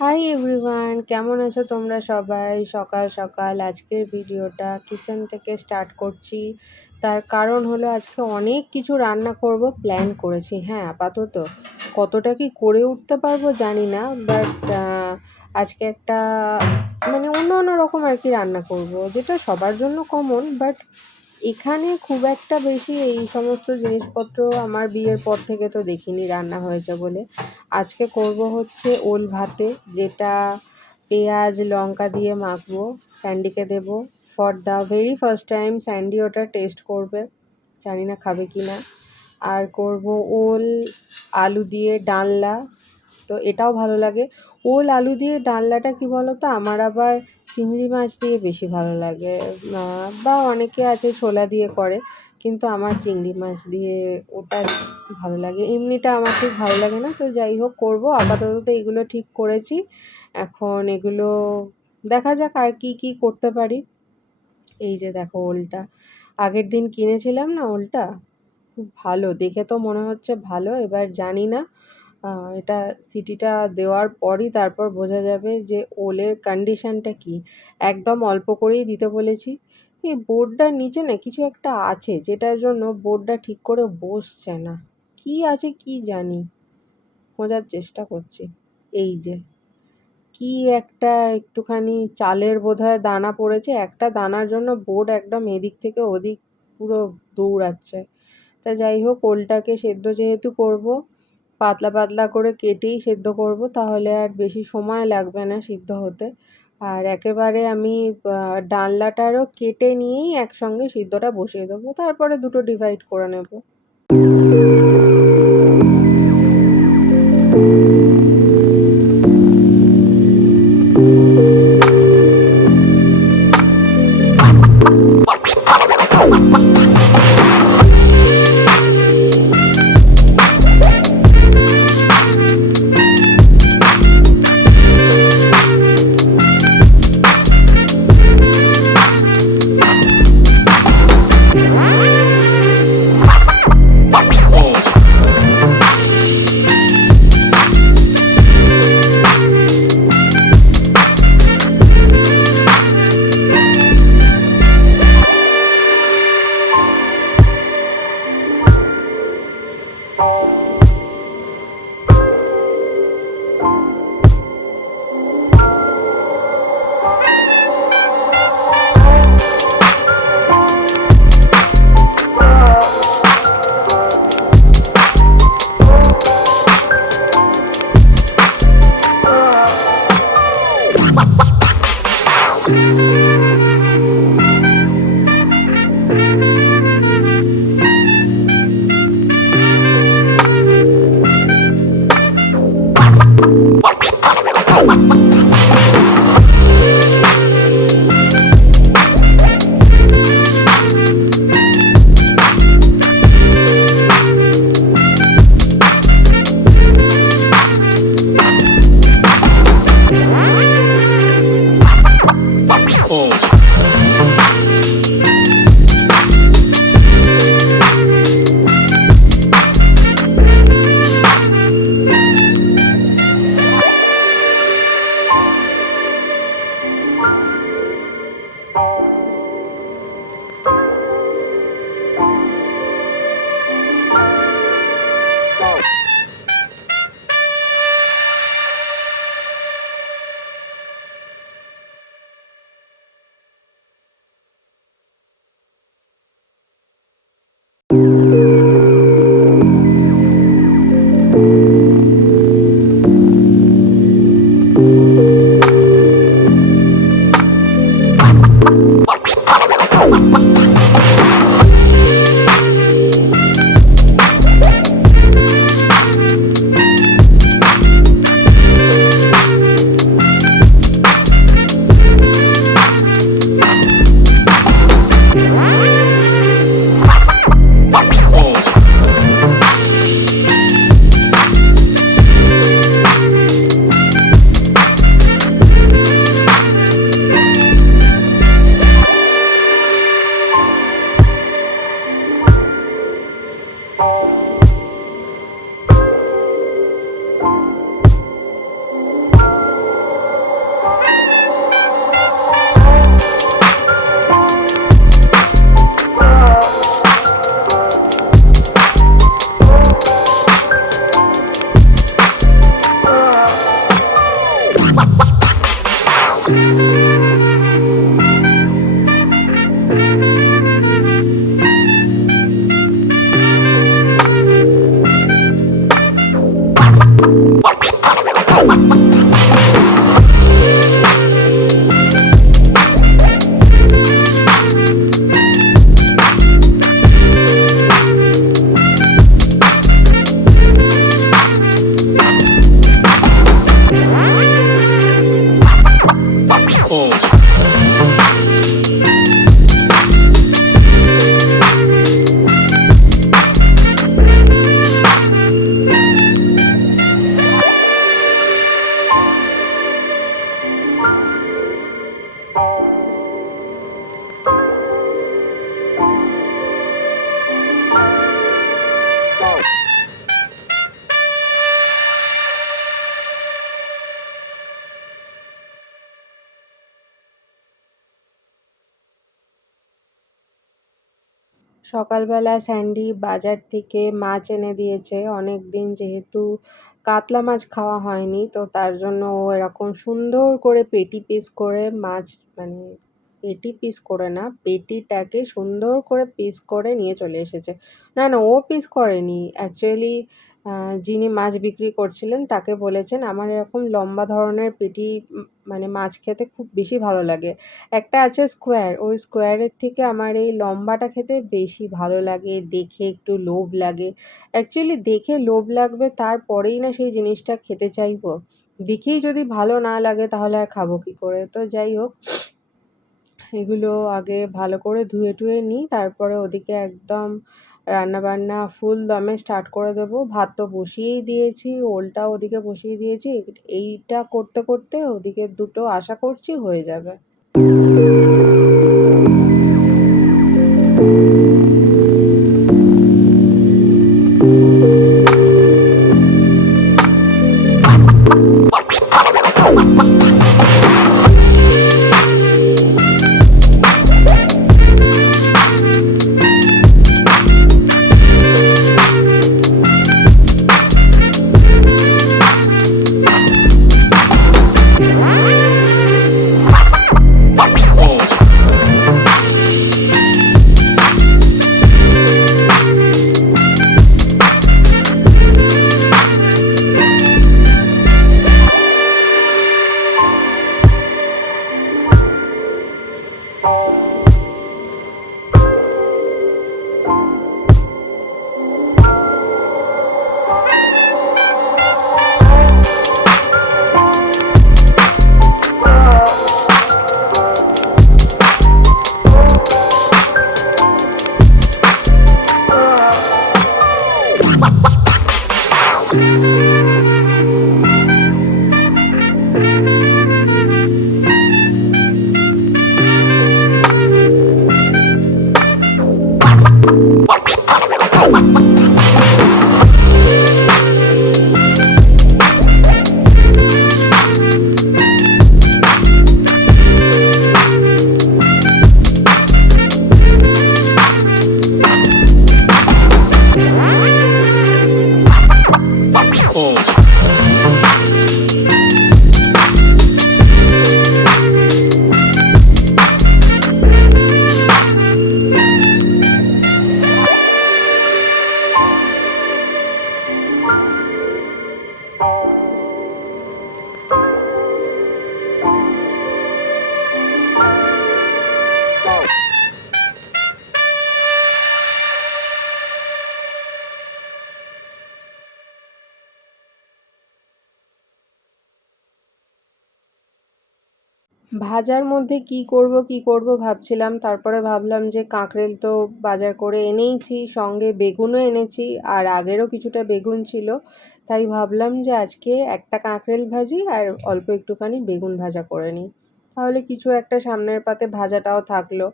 Hi everyone, কেমন আছো তোমরা সবাই? সকাল সকাল আজকের ভিডিওটা কিচেন থেকে স্টার্ট করছি। তার কারণ হলো আজকে অনেক কিছু রান্না করব প্ল্যান করেছি। হ্যাঁ, আপাতত কতটা কি করে উঠতে পারবো জানি না, বাট আজকে একটা অন্য অন্য রকম আর কি রান্না করব, যেটা সবার জন্য কমন। বাট এখানে খুব একটা বেশি এই সমস্ত জিনিসপত্র আমার বিয়ের পর থেকে তো দেখিনি রান্না হয়েছে বলে। আজকে করব হচ্ছে ওল ভাতে, যেটা পেঁয়াজ লঙ্কা দিয়ে মাখবো, স্যান্ডিকে দেবো। For the very first time Sandy ওটা টেস্ট করবে, জানি না খাবে কি না। আর করব ওল আলু দিয়ে ডালনা, তো এটাও ভালো লাগে। ওল আলু দিয়ে ডালনাটা কি বলো তো, আমার আবার চিংড়ি মাছ দিয়ে বেশি ভালো লাগে। বা অনেকে আছে ছোলা দিয়ে করে, কিন্তু আমার চিংড়ি মাছ দিয়ে ওটা ভালো লাগে। এমনিটা আমার ঠিক ভালো লাগে না। তো যাই হোক, করবো আপাতত তো এগুলো ঠিক করেছি। এখন এগুলো দেখা যাক আর কি কি করতে পারি। এই যে দেখো ওলটা, আগের দিন কিনেছিলাম না ওলটা, খুব ভালো দেখে, তো মনে হচ্ছে ভালো। এবার জানি না, এটা সিটিটা দেওয়ার পরই তারপর বোঝা যাবে যে ওলের কন্ডিশনটা কি। একদম অল্প করেই দিতে বলেছি। এই বোর্ডটার নিচে না কিছু একটা আছে, যেটার জন্য বোর্ডটা ঠিক করে বসছে না। কি আছে কি জানি, খোঁজার চেষ্টা করছি। এই যে কি একটা একটুখানি চালের বোধহয় দানা পড়েছে, একটা দানার জন্য বোর্ড একদম এদিক থেকে ওদিক পুরো দৌড়াচ্ছে। তা যাই হোক, ওলটাকে সেদ্ধ যেহেতু করব, পাতলা পাতলা করে কেটেই সেদ্ধ করব, তাহলে আর বেশি সময় লাগবে না সিদ্ধ হতে। আর একেবারে আমি ডালনাটারও কেটে নিয়েই একসঙ্গে সিদ্ধটা বসিয়ে দেবো, তারপরে দুটো ডিভাইড করে নেব। সকালবেলা স্যান্ডি বাজার থেকে মাছ এনে দিয়েছে। অনেক দিন যেহেতু কাতলা মাছ খাওয়া হয়নি, তো তার জন্য ও এরকম সুন্দর করে পেটি পিস করে মাছ, মানে পেটি পিস করে না, পেটিটাকে সুন্দর করে পিস করে নিয়ে চলে এসেছে। না, না, ও পিস করেনি। অ্যাকচুয়ালি যিনি মাছ বিক্রি করছিলেন তাকে বলেছেন, "আমার এরকম লম্বা ধরনের পেটি মানে মাছ খেতে খুব বেশি ভালো লাগে। একটা আছে স্কোয়ার, ওই স্কোয়ারের থেকে আমার এই লম্বাটা খেতে বেশি ভালো লাগে, দেখে একটু লোভ লাগে।" অ্যাকচুয়ালি দেখে লোভ লাগবে তারপরেই না সেই জিনিসটা খেতে চাইবো। দেখেই যদি ভালো না লাগে তাহলে আর খাবো কী করে? তো যাই হোক, এগুলো আগে ভালো করে ধুয়ে টুয়ে নিই, তারপরে ওদিকে একদম রান্নাবান্না ফুল দমে স্টার্ট করে দেবো। ভাত তো বসিয়েই দিয়েছি, ওলটাও ওদিকে বসিয়ে দিয়েছি। এইটা করতে করতে ওদিকে দুটো আশা করছি হয়ে যাবে। ভাজার মধ্যে কি করব ভাবছিলাম, তারপরে ভাবলাম যে কাঁকরোল তো বাজার করে এনেইছি, সঙ্গে বেগুনও এনেছি, আর আগেরও কিছুটা বেগুন ছিল। তাই ভাবলাম যে আজকে একটা কাঁকরোল ভাজি আর অল্প একটুখানি বেগুন ভাজা করে নিই, তাহলে কিছু একটা সামনের পাতে ভাজাটাও থাকলো।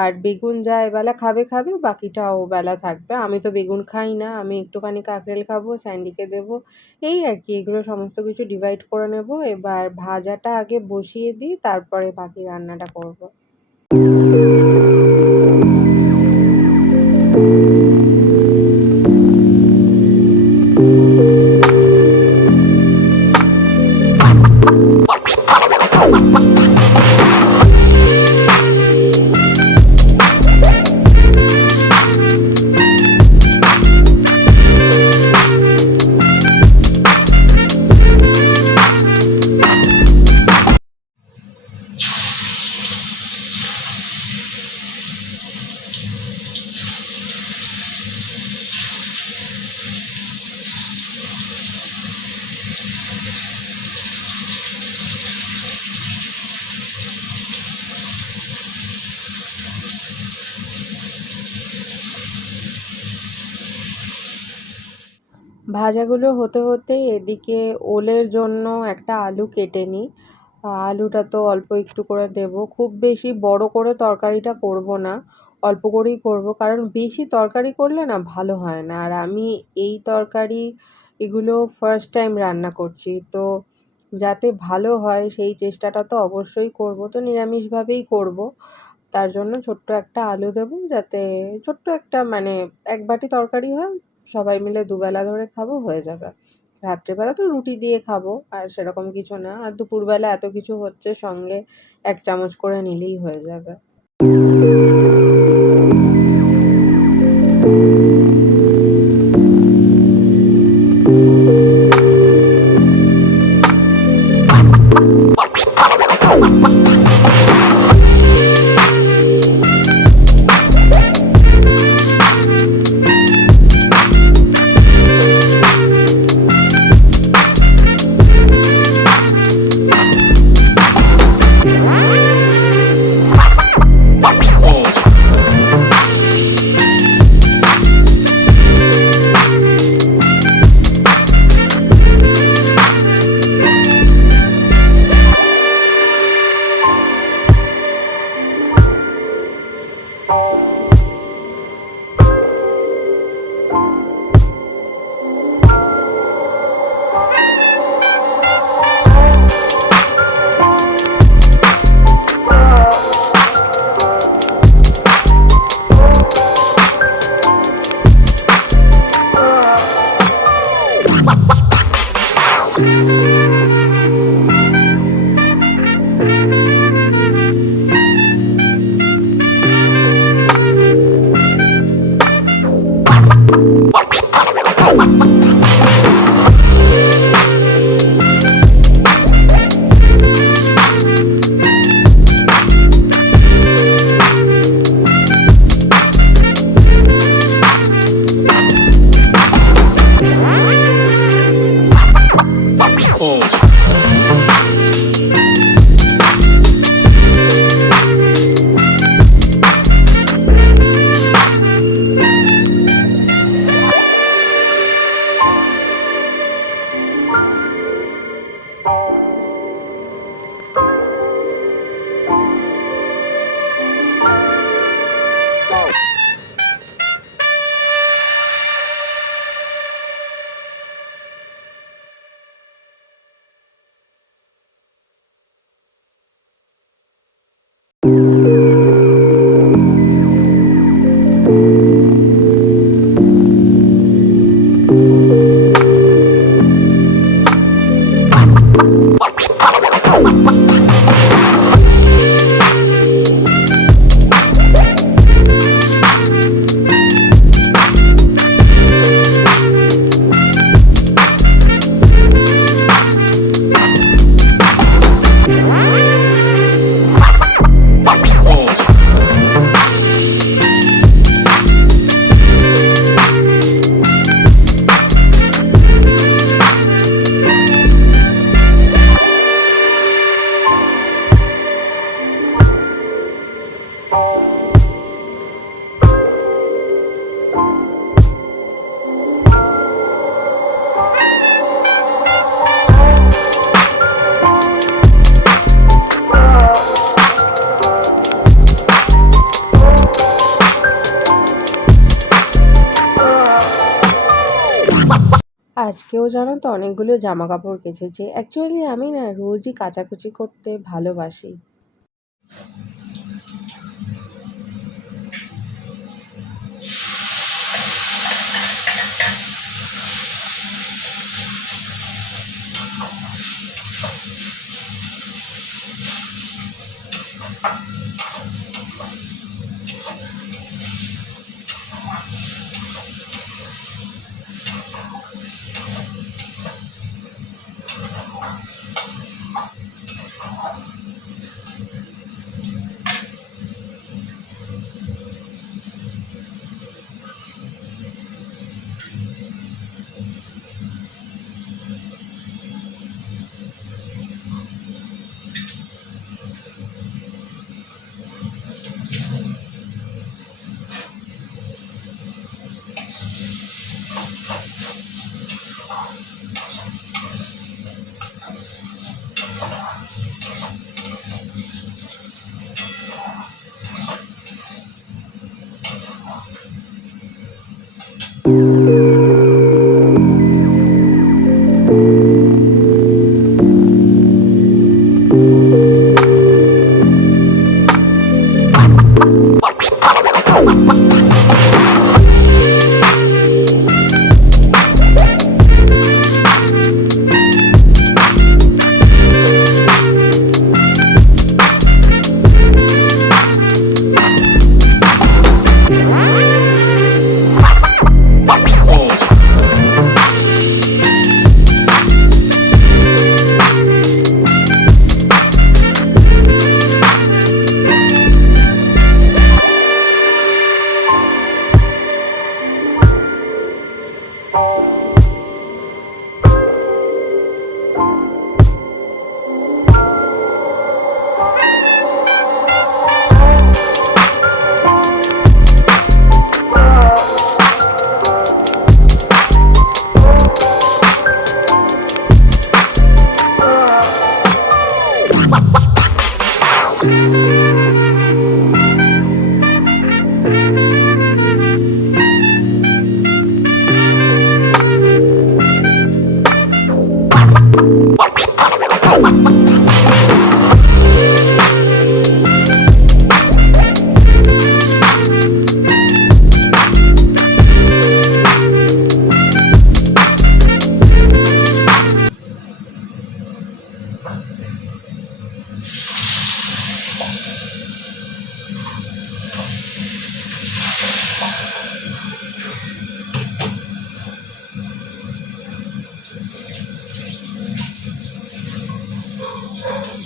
আর বেগুন যা এবেলা খাবে খাবে, বাকিটা ও বেলা থাকবে। আমি তো বেগুন খাই না, আমি একটুখানি কাঁকরোল খাবো, স্যান্ডিকে দেবো, এই আর কি। এগুলো সমস্ত কিছু ডিভাইড করে নেব। এবার ভাজাটা আগে বসিয়ে দিই, তারপরে বাকি রান্নাটা করব। ভাজাগুলো হতে হতে এদিকে ওলের জন্য একটা আলু কেটে নিই। আলুটা তো অল্প একটু করে দেব, খুব বেশি বড় করে তরকারিটা করব না, অল্প করেই করব, কারণ বেশি তরকারি করলে না ভালো হয় না। আর আমি এই তরকারি এগুলো ফার্স্ট টাইম রান্না করছি, তো যাতে ভালো হয় সেই চেষ্টাটা তো অবশ্যই করব, তো নিরামিষভাবেই করব। তার জন্য ছোট্ট একটা আলু দেবো, যাতে ছোট্ট একটা মানে ১ বাটি তরকারি হয়, সবাই মিলে দুবেলা ধরে খাবো, হয়ে যাবে। রাত্রেবেলা তো রুটি দিয়ে খাবো, আর সেরকম কিছু না। আর দুপুরবেলা এত কিছু হচ্ছে, সঙ্গে ১ চামচ করে নিলেই হয়ে যাবে। আজকেও জানো তো অনেকগুলো জামাকাপড় কেচেছি। অ্যাকচুয়ালি আমি না রোজই কাচাকুচি করতে ভালোবাসি।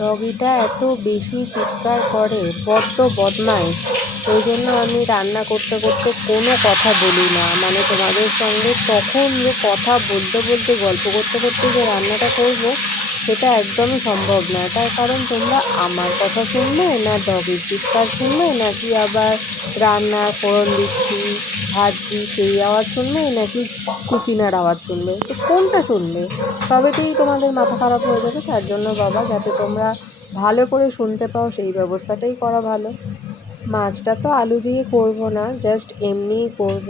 ডগিটা এত বেশি চিৎকার করে, বড্ড বদমাইশ। ওই জন্য আমি রান্না করতে করতে কোনো কথা বলি না। মানে তোমাদের সঙ্গে তখন যে কথা বলতে বলতে গল্প করতে করতে যে রান্নাটা করব, সেটা একদমই সম্ভব না। তার কারণ তোমরা আমার কথা শুনবে, না ডগির চিৎকার শুনবে, নাকি আবার রান্না ফোড়ন দিচ্ছি ভাজছি সেই আওয়াজ শুনবে, নাকি কুচিনার আওয়াজ শুনবে? তো কোনটা শুনবে? তবেতেই তোমাদের মাথা খারাপ হয়ে যাবে। তার জন্য বাবা, যাতে তোমরা ভালো করে শুনতে পাও সেই ব্যবস্থাটাই করা ভালো। মাছটা তো আলু দিয়ে করব না, জাস্ট এমনিই করব।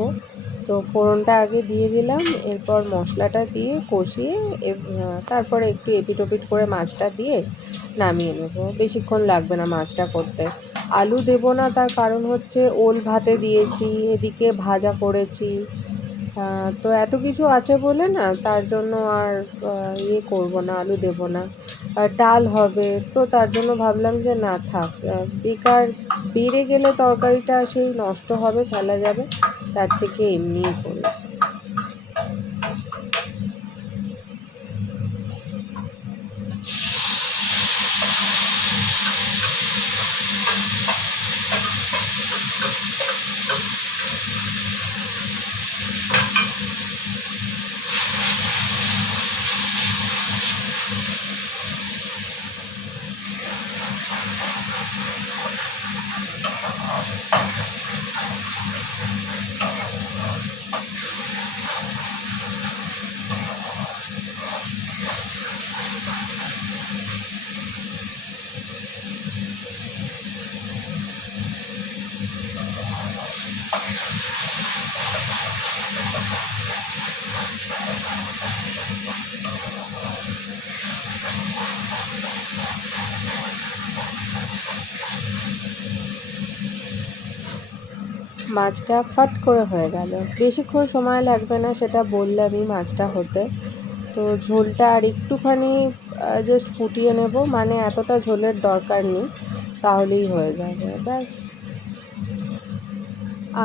তো ফোড়নটা আগে দিয়ে দিলাম, এরপর মশলাটা দিয়ে কষিয়ে তারপরে একটু এপিট ওপিট করে মাছটা দিয়ে নামিয়ে নেব। বেশিক্ষণ লাগবে না মাছটা করতে। আলু দেবো না, তার কারণ হচ্ছে ওল ভাতে দিয়েছি, এদিকে ভাজা করেছি। তো এত কিছু আছে বলে না, তার জন্য আর ইয়ে করবো না, আলু দেবো না। ডাল হবে, তো তার জন্য ভাবলাম যে না থাক, বেকার বেড়ে গেলে তরকারিটা সেই নষ্ট হবে, ফেলা যাবে, তার থেকে এমনিই করি। মাছটা ফট করে হয়ে গেল। বেশিক্ষণ সময় লাগবে না, সেটা বললামই মাছটা হতে। তো ঝোলটা আর একটুখানি জাস্ট ফুটিয়ে নেব, মানে এতটা ঝোলের দরকার নেই, তাহলেই হয়ে যাবে, ব্যাস।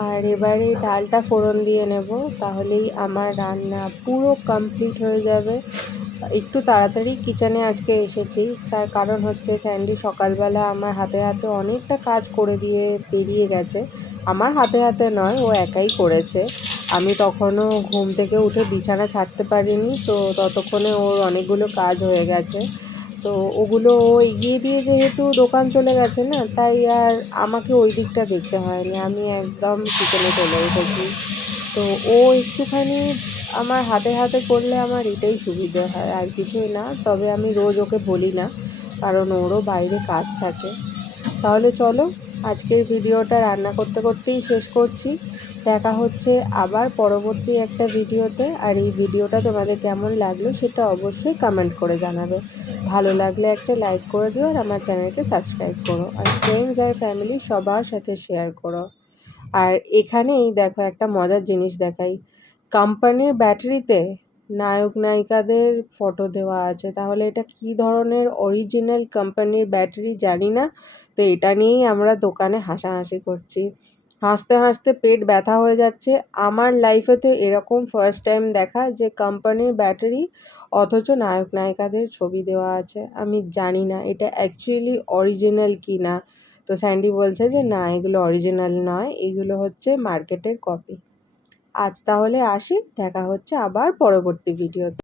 আর এবারে ডালটা ফোড়ন দিয়ে নেব, তাহলেই আমার রান্না পুরো কমপ্লিট হয়ে যাবে। একটু তাড়াতাড়ি কিচেনে আজকে এসেছি, তার কারণ হচ্ছে স্যান্ডি সকালবেলা আমার হাতে হাতে অনেকটা কাজ করে দিয়ে বেরিয়ে গেছে। আমার হাতে হাতে নয়, ও একাই করেছে। আমি তখনও ঘুম থেকে উঠে বিছানা ছাড়তে পারিনি, তো ততক্ষণে ওর অনেকগুলো কাজ হয়ে গেছে। তো ওগুলো ও এগিয়ে দিয়ে যেহেতু দোকান চলে গেছে না, তাই আর আমাকে ওই দিকটা দেখতে হয়নি, আমি একদম কিচেনে চলে এসেছি। তো ও একটুখানি আমার হাতে হাতে করলে আমার এটাই সুবিধে হয়, আর কিছুই না। তবে আমি রোজ ওকে বলি না, কারণ ওরও বাইরে কাজ থাকে। তাহলে চলো, আজকের ভিডিওটা রান্না করতে করতেই শেষ করছি। দেখা হচ্ছে আবার পরবর্তী একটা ভিডিওতে। আর এই ভিডিওটা তোমাদের কেমন লাগলো সেটা অবশ্যই কমেন্ট করে জানাবে। ভালো লাগলে একটা লাইক করে দিও, আর আমার চ্যানেলকে সাবস্ক্রাইব করো, আর ফ্রেন্ডস আর ফ্যামিলি সবার সাথে শেয়ার করো। আর এখানেই দেখো একটা মজার জিনিস দেখাই, কোম্পানির ব্যাটারিতে নায়ক নায়িকাদের ফটো দেওয়া আছে। তাহলে এটা কী ধরনের অরিজিনাল কোম্পানির ব্যাটারি জানি না। তো এটা নিয়েই আমরা দোকানে হাসাহাসি করছি, হাসতে হাসতে পেট ব্যথা হয়ে যাচ্ছে। আমার লাইফে তো এরকম ফার্স্ট টাইম দেখা যে কোম্পানির ব্যাটারি অথচ নায়ক নায়িকাদের ছবি দেওয়া আছে। আমি জানি না এটা অ্যাকচুয়ালি অরিজিনাল কি না। তো স্যান্ডি বলছে যে না, এগুলো অরিজিনাল নয়, এগুলো হচ্ছে মার্কেটের কপি। আজ তাহলে আসি, দেখা হচ্ছে আবার পরবর্তী ভিডিওতে।